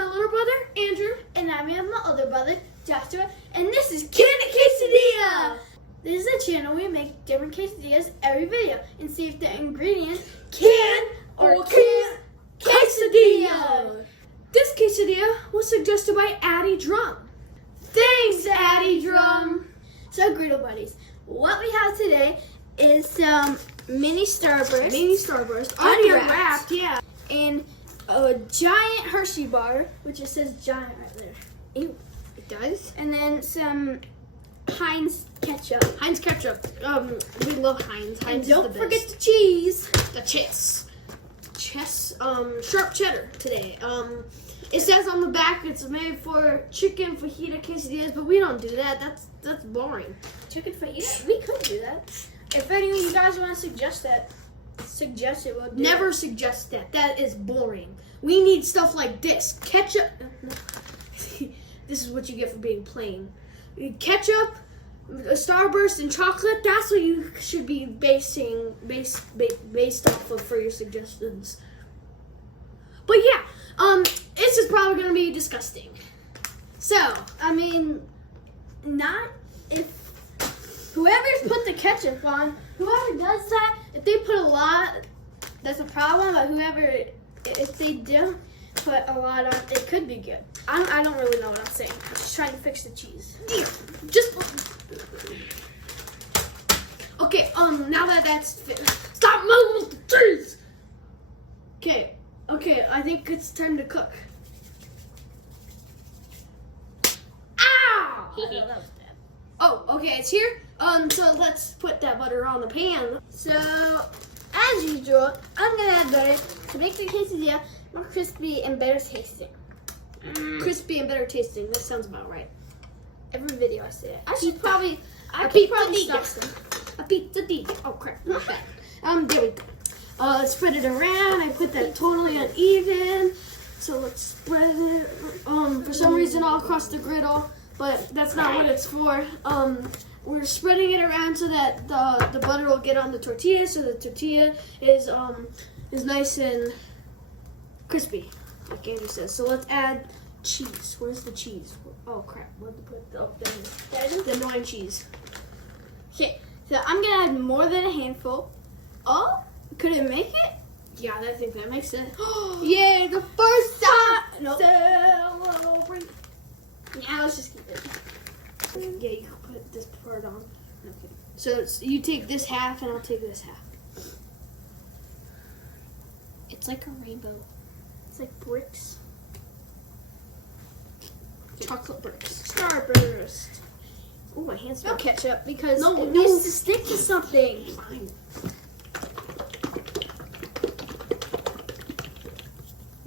my little brother, Andrew. And I'm with my older brother, Joshua. And this is Candy Quesadilla! This is a channel where we make different quesadillas every video and see if the ingredient can or can't quesadilla. This quesadilla was suggested by Addie Drum. Thanks, Addie Drum. So, Griddle Buddies, what we have today is some mini Starburst. Already Unwrapped. wrapped, yeah. And a giant Hershey bar, which it says giant right there. Ew, it does? And then some Heinz ketchup. Heinz ketchup. We love Heinz. And Heinz don't is the forget best. the cheese. The sharp cheddar today. It says on the back it's made for chicken fajita quesadillas, but we don't do that. That's boring. Chicken fajita? We could do that. If any of you guys want to suggest it, we'll do Never it. suggest that. That is boring. We need stuff like this. Ketchup. This is what you get for being plain. Ketchup, a Starburst, and chocolate. That's what you should be based off of for your suggestions. But yeah, this is probably gonna be disgusting. So, I mean, not if whoever's put the ketchup on, whoever does that, if they put a lot, that's a problem. But if they do put a lot on, it could be good. I don't really know what I'm saying. I'm just trying to fix the cheese. Okay, now that's fit. Stop moving with the cheese. Okay, I think it's time to cook. Ow! Oh, that was bad. Oh, okay, it's here. So let's put that butter on the pan. So, as usual, I'm gonna add butter to make the quesadilla more crispy and better tasting. Crispy and better tasting. This sounds about right. Every video I say it. I Keep- should probably Quesadilla. stop them. A quesadilla. Oh crap, not bad. There we go. Let's spread it around. I put that totally uneven. So let's spread it. For some reason all across the griddle, but that's not what it's for. We're spreading it around so that the butter will get on the tortilla, so the tortilla is nice and crispy, like Andrew says. So let's add cheese. Where's the cheese? Oh crap! What to put? Oh, there's the annoying cheese. Okay, so I'm gonna add more than a handful. Oh, could it make it? Yeah, I think that makes sense. Yay, the first time! Nope. Celebrate. Yeah, let's just keep it. Yeah, you can put this part on. Okay. So you take this half and I'll take this half. It's like a rainbow. It's like bricks. Chocolate bricks. Starburst. Oh, my hands No smell. ketchup because No, it no. needs to stick to something. Fine.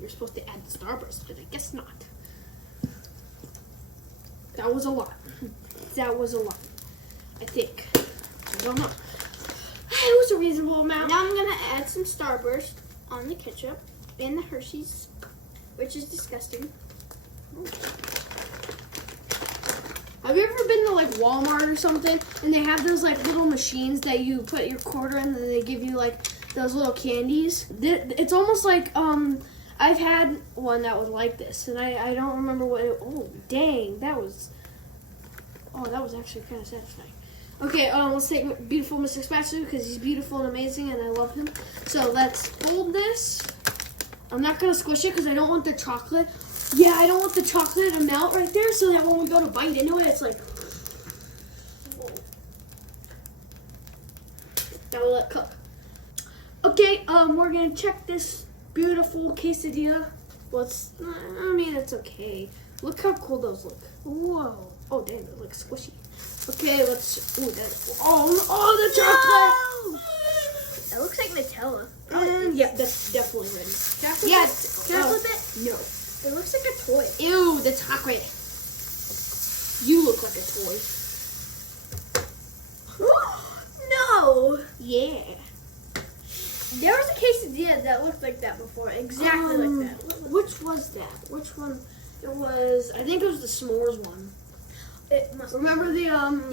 You're supposed to add the Starburst, but I guess not. That was a lot. That was a lot. I think. I don't know. It was a reasonable amount. Now I'm gonna add some Starburst on the ketchup and the Hershey's, which is disgusting. Have you ever been to like Walmart or something and they have those like little machines that you put your quarter in and they give you like those little candies? It's almost like I've had one that was like this and I don't remember what it, oh dang, that was actually kind of satisfying. Okay, let's take beautiful Mr. Spatula because he's beautiful and amazing and I love him. So let's fold this. I'm not gonna squish it because I don't want the chocolate. Yeah, I don't want the chocolate to melt right there so that when we go to bite into it, it's like... Now we'll let it cook. Okay, we're gonna check this beautiful quesadilla. Well, it's okay. Look how cool those look. Whoa. Oh, damn, it looks squishy. Okay, let's... Ooh, the chocolate! It looks like Nutella. Yeah, that's definitely ready. Can I flip it? No. It looks like a toy. Ew, the chocolate. You look like a toy. No! Yeah. There was a quesadilla that looked like that before. Exactly like that. Which was that? Which one? It was, I think it was the s'mores one. It must Remember the,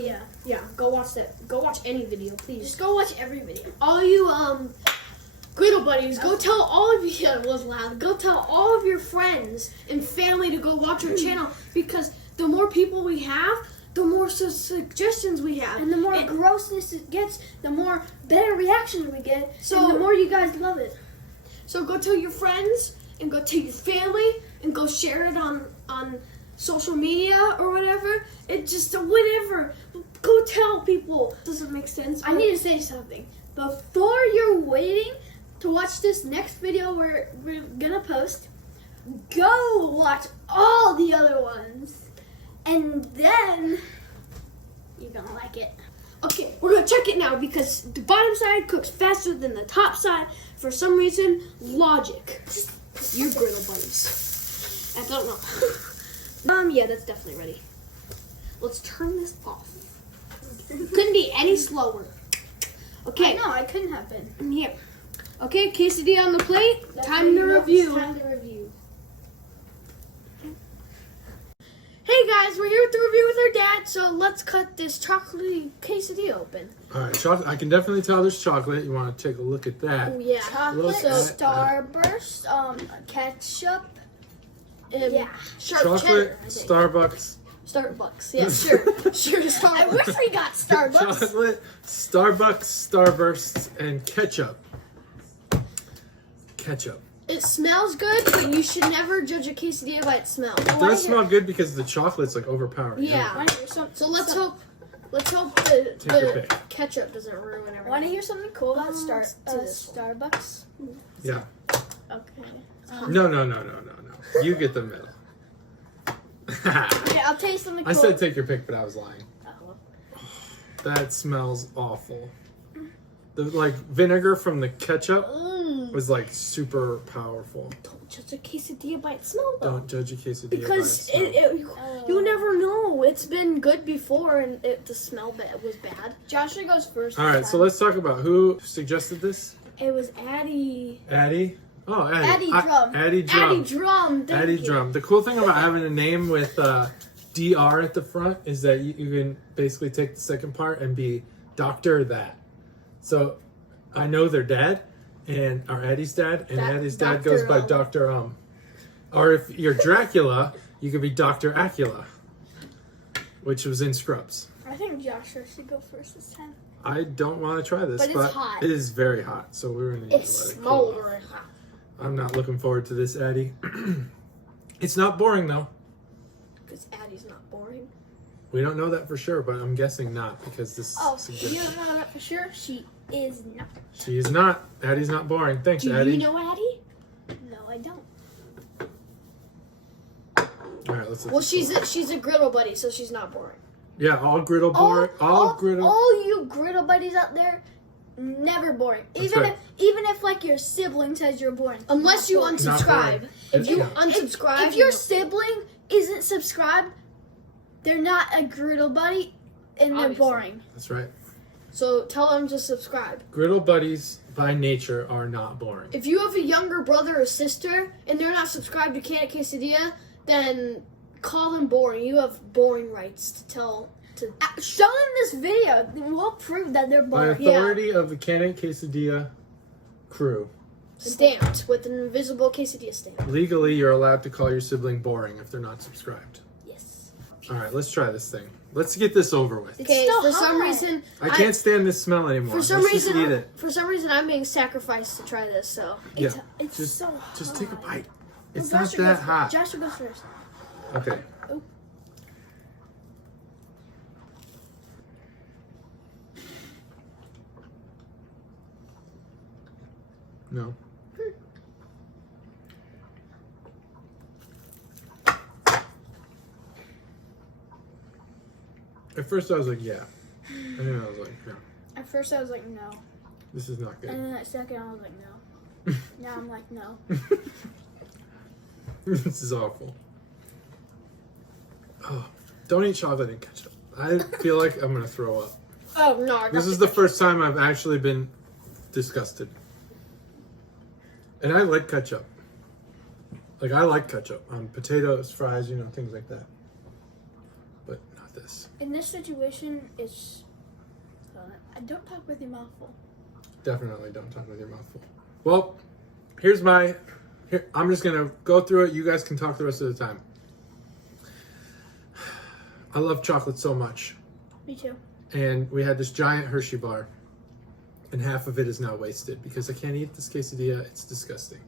Yeah. Yeah, go watch that. Go watch any video, please. Just go watch every video. All you, Griddle Griddle Buddies, go tell all of you, yeah, it was loud, go tell all of your friends and family to go watch our channel, because the more people we have, the more suggestions we have. And the more grossness it gets, the more better reactions we get, So- and the more you guys love it. So go tell your friends, and go tell your family, and go share it on social media or whatever. It just, whatever. Go tell people. Doesn't make sense. I need to say something. Before you're waiting to watch this next video we're gonna post, go watch all the other ones. And then you're gonna like it. Okay, we're gonna check it now because the bottom side cooks faster than the top side. For some reason, logic. Your Griddle Buddies. I don't know. Yeah, that's definitely ready. Let's turn this off. Couldn't be any slower. Okay. No, I couldn't have been. Here. Okay, quesadilla on the plate. Time to review. Time to review. Hey guys, we're here with the review with our dad, so let's cut this chocolatey quesadilla open. All right, chocolate. I can definitely tell there's chocolate. You want to take a look at that? Oh yeah. Chocolate, Look at Starburst, ketchup. Yeah. Sharp Chocolate, cheddar, I think. Starbucks. Starbucks. Yeah, sure. Sure, I Starbucks. wish we got Starbucks. Chocolate, Starbucks, Starbursts, and ketchup. Ketchup. It smells good, but you should never judge a quesadilla by its smell. It does smell good because the chocolate's like overpowering. Yeah. So let's hope Take your the pick. ketchup doesn't ruin everything. Want to hear something cool about Let's do this one. Starbucks? Yeah. Okay. No. You get the middle. Okay, I'll tell you something cool. I said take your pick, but I was lying. Oh. That smells awful. The like vinegar from the ketchup was like super powerful. Don't judge a quesadilla by its smell, though. Don't judge a quesadilla Because by its smell. you never know. It's been good before, and the smell was bad. Joshua goes first. All right, so let's talk about who suggested this. It was Addie. Addie? Oh, Addie. Addie Drum. Addie Drum. Addie Drum. thank Addie you. Drum. The cool thing about having a name with DR at the front is that you can basically take the second part and be Dr. That. So I know their dad, or Addie's dad, and Addie's dad goes by Dr. Or if you're Dracula, you could be Dr. Acula, which was in Scrubs. I think Joshua should go first this time. I don't want to try this, But it's hot. it is very hot, so we're going to need It to let it cool smells off. very hot. I'm not looking forward to this, Addie. It's not boring, though. Because Addie's not boring. We don't know that for sure, but I'm guessing not because this Oh, suggests you don't know that for sure? She is not. she is not. Addie's not boring. Thanks, Do Addie. you know Addie? No, I don't. All right, let's. Well, she's a griddle buddy, so she's not boring. Yeah, all griddle boring. All griddle. All you griddle buddies out there, never boring. That's Even right. even if like your sibling says you're boring. Unless you Not boring. Not unsubscribe. boring. If you Yeah. unsubscribe, If your sibling isn't subscribed, they're not a griddle buddy, and they're Obviously. boring. That's right. so tell them to subscribe. Griddle buddies by nature are not boring. If you have a younger brother or sister and they're not subscribed to Can Quesadilla, then call them boring. You have boring rights to tell. Show them this video, and we'll prove that they're By boring. authority of the Can Quesadilla crew, Stamped with an invisible quesadilla stamp. legally you're allowed to call your sibling boring if they're not subscribed. Yes. All right, let's try this thing. Let's get this over with. Okay. still For some hot. reason, I can't stand this smell anymore. For some Let's just eat reason, it. I'm being sacrificed to try this. So Yeah. It's Just, so just hot. take a bite. It's Well, not Joshua that goes hot. Joshua goes first. Okay. Oh. No. At first I was like, yeah. And then I was like, no, At first I was like, no. this is not good. And then at second I was like, no. Now I'm like, no. This is awful. Oh, don't eat chocolate and ketchup. I feel like I'm going to throw up. oh no, I This got is the first time I've actually been disgusted. And I like ketchup. Like, I like ketchup on potatoes, fries, things like that. But not this. In this situation, it's. I don't talk with your mouth full. Definitely don't talk with your mouth full. Well, I'm just gonna go through it. You guys can talk the rest of the time. I love chocolate so much. Me too. And we had this giant Hershey bar, and half of it is now wasted because I can't eat this quesadilla. It's disgusting.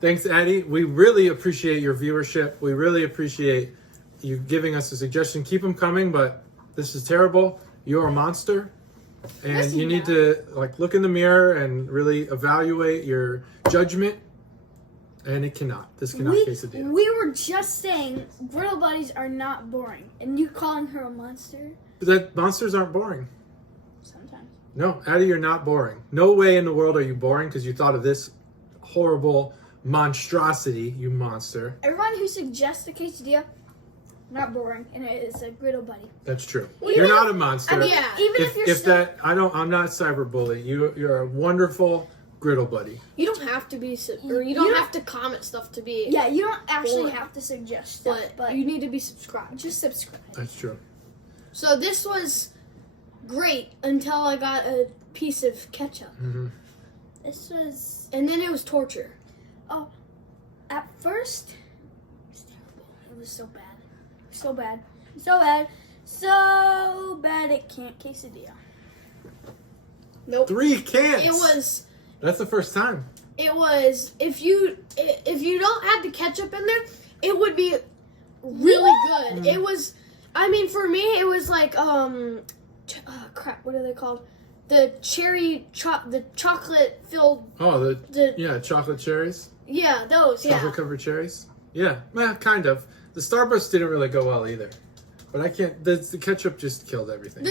Thanks, Addie. We really appreciate your viewership. We really appreciate you giving us a suggestion. Keep them coming, but this is terrible. You're a monster. And Listen, you need to look in the mirror and really evaluate your judgment. And this cannot quesadilla. We were just saying Griddle Buddies are not boring. And you calling her a monster? That monsters aren't boring. Sometimes. No, Addie, you're not boring. No way in the world are you boring because you thought of this horrible monstrosity, you monster. Everyone who suggests a quesadilla, not boring, and it is a Griddle Buddy. That's true. Well, You're not a monster. I mean, Yeah. even if you're I'm not cyberbully. You're a wonderful Griddle Buddy. You don't have to be, or you don't have to comment stuff to be. yeah, you don't actually boring. have to suggest stuff, But you need to be subscribed. just subscribe. That's true. So this was great until I got a piece of ketchup, Mm-hmm. This was and then it was torture. at first it was terrible. It was so bad, so bad, so bad, so bad. It can't quesadilla. Nope. 3 cans. It was. That's the first time. It was. If you don't add the ketchup in there, it would be really good. It was. I mean, for me, it was like crap. What are they called? The the chocolate filled. Oh, The chocolate cherries. yeah, those yeah. Chocolate covered cherries. Yeah, kind of. The Starburst didn't really go well either. But I can't. The ketchup just killed everything. I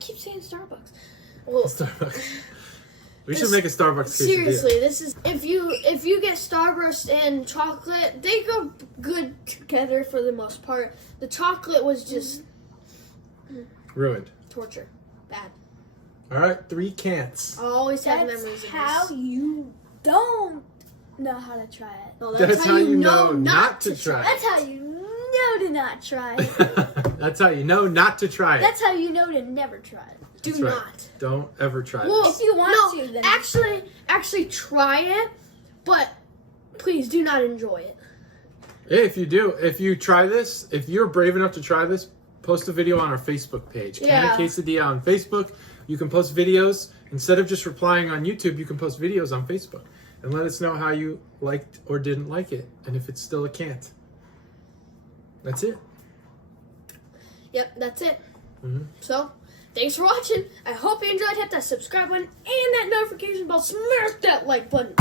keep saying Starbucks. Well, Starbucks. We should make a Starbucks quesadilla. seriously, this is if you get Starburst and chocolate, they go good together for the most part. The chocolate was just Ruined. torture, bad. All right, 3 cans. I always have That's memories of how this. you don't know how to try it. No, That's how you know not to try That's it. how you know to not try it. That's how you know not to try it. That's how you know to never try it. Do That's right. not. Don't ever try Well, this. If you want no, to, then actually try it, but please do not enjoy it. Hey, if you try this, if you're brave enough to try this, post a video on our Facebook page. Yeah. Can of Quesadilla on Facebook. You can post videos. Instead of just replying on YouTube, you can post videos on Facebook. And let us know how you liked or didn't like it. And if it's still a can't. That's it. Yep, that's it. Mhm. So, thanks for watching. I hope you enjoyed. Hit that subscribe button and that notification bell. Smash that like button.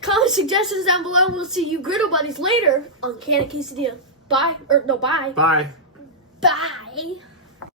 Comment suggestions down below. We'll see you Griddle Buddies later on Can of Quesadilla. Bye. Bye. Bye. bye.